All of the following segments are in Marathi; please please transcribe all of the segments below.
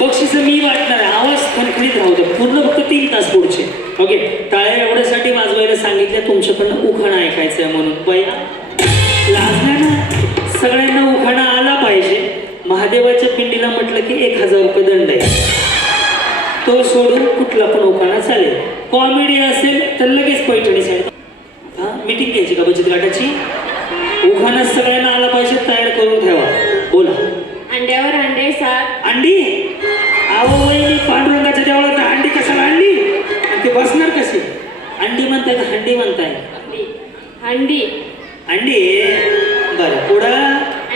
बक्षीस मी वाटणार आहे. आवाज खणखणीत राहू द्या पूर्ण फक्त 3 तास पुढचे. ओके टाळ्या एवढ्यासाठी वाजवायला सांगितल्या तुमच्याकडनं उखाणा ऐकायचं आहे म्हणून. बया लाजल्या ना, सगळ्यांना उखाणा आला पाहिजे. महादेवाच्या पिंडीला म्हटलं की 1000 रुपये दंड आहे. तो सोडून कुठला पण उखाणा चालेल. कॉमेडी असेल तर लगेच पैठणी साईड. हा मीटिंग घ्यायची का बचत गटाची? उखाणा सगळ्यांना आला पाहिजे, तयार करून ठेवा. बोला. अंड्यावर अंडे 7. अंडी? अहो वहिनी पांडुरंगाच्या देवळात अंडी कशाला आणली? आणि ते बसणार कशी? अंडी म्हणताय का हंडी म्हणताय? अंडी. अंडी बरं पुढं.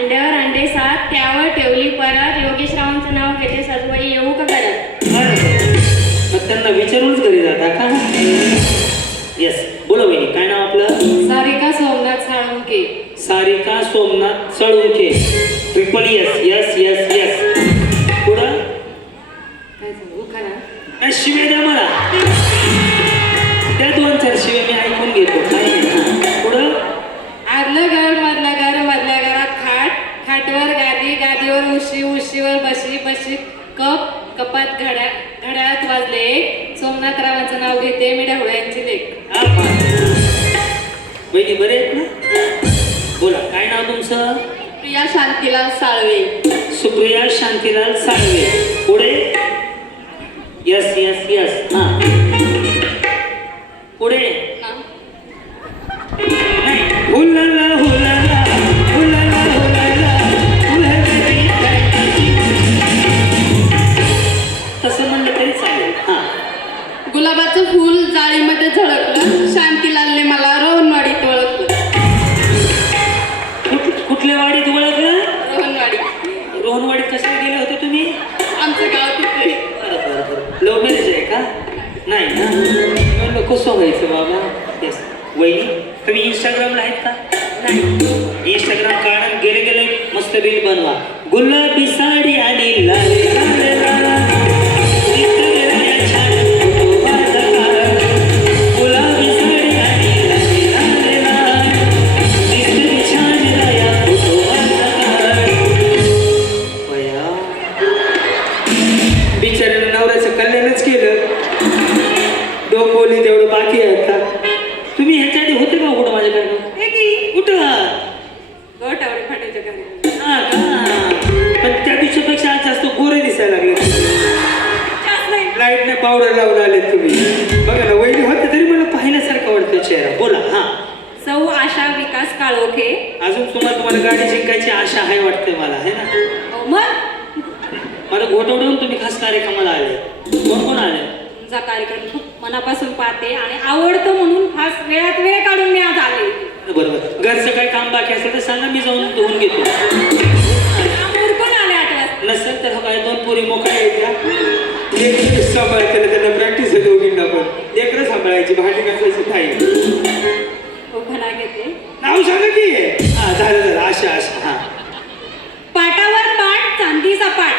अंड्यावर अंडे 7 त्यावर ठेवली परत. योगेश रावांचं नाव घेते सासूबाई येऊ का करत? मग त्यांना विचारूनच घरी जाता का? येस बोला वहिनी काय नाव आपलं? Sarika Somnath Salunke. Sarika Somnath Salunke. Triple yes yes yes yes. पुढं. काय सांगू खरा? शिव्या द्या मला. त्या 2-4 शिव्या मी ऐकून घेतो. काय नाही. पुढं. आदलं घर मधलं घर मधल्या घरात खाट. खाटवर गादी गादीवर उशी उशीवर बशी बशी कप कपात घड्याळात वाजले एक. सोमनाथरावांचं नाव घेते मी ढवळ्यांची लेख. वहिनी बरे आहेत ना? बोला काय नाव तुमचं? प्रिया शांतीलाल साळवे. सुप्रिया शांतीलाल साळवे. पुढे. Yes yes yes. हा पुढे. नाही. हुलाला हुलाला हुलाला हुलाला हुलाला. तसं म्हणलं तरी चालेल. हा. गुलाबाचं फूल जाळीमध्ये झळकलं. शांतीलालने मला रोहनवाडीत ओळखलं. कुठल्या वाडीत ओळखलं? रोहनवाडी. रोहनवाडीत कशाला गेले होते तुम्ही? आमचं गाव तिथे. लव्ह मॅरेज आहे का? नाही ना. कसं व्हायचं बाबा? येस. वहिनी तुम्ही इंस्टाग्रामला आहेत का? नाही. इंस्टाग्राम काढून गेले गेले मस्त रील बनवा. गुलाबी साडी आणि लाल लाल लाल. गुलाबी साडी आणि लाल लाल लाल. दिसते छान या फोटोवर. बया बिचाऱ्याने नवऱ्याचं कल्याणच केलं. डोंबोली तेवढं बाकी आहे का? तुम्ही ह्याच्या आधी होते का कुठं माझ्याकडनं? कुठं? गोटावडी फाट्याच्या घरी. हा का? पण त्या दिवसापेक्षा आज जास्त गोरे दिसायला लागले. लाईट नाही पावडर लावून आले तुम्ही. बघा ना वहिनी होते तरी मला पाहिल्यासारखं वाटतं चेहरा. बोला. हा. सौ आशा विकास काळोखे. अजून तुम्हाला गाडी जिंकायची आशा आहे वाटते मला, है ना? मग मला घोटवडून तुम्ही खास कार्यक्रमाला आले. कोण कोण आले? तुमचा कार्यक्रम खूप मनापासून पाहते आणि आवडतो म्हणून खास वेळात वेळ काढून मी आज आले. बरोबर. घरचं काही काम बाकी असेल तर सांगा मी जाऊन धुवून घेतो. पण आले 8 वाजता. नसेल तर काय 2 पोरी मोकळ्या यायच्या. लेकरं सांभाळायचं त्यांना प्रॅक्टिस आहे दोघींना पण. लेकरं सांभाळायची भांडी घासायची नाही. उखाणा घेते. नाव सांगा की. हा झालं झालं. आशा आशा. हा. पाटावर पाट चांदीचा पाट.